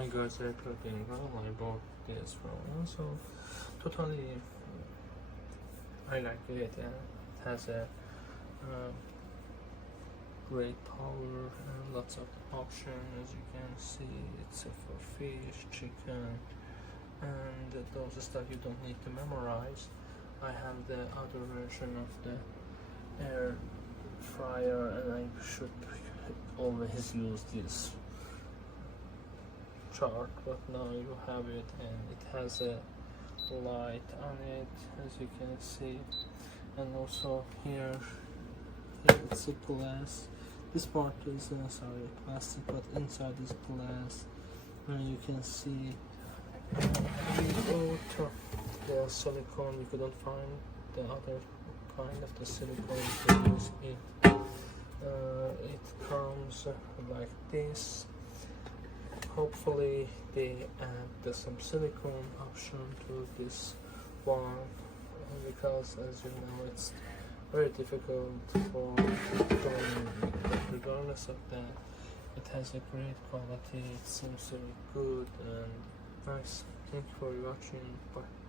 Hi guys, recording. I bought this phone, so totally I like it. And it has a great power and lots of options. As you can see, it's for fish, chicken, and those stuff you don't need to memorize. I have the other version of the air fryer, and I should always use this chart, but now you have it, and it has a light on it, as you can see. And also here it's a glass. This part is sorry, plastic, but inside is glass, and you can see we bought the silicone. We couldn't find the other kind of the silicone to use it. It comes like this. Hopefully they add some silicone option to this one, because as you know it's very difficult for doing. Regardless of that, it has a great quality. It seems very good and nice. Thank you for watching. Bye.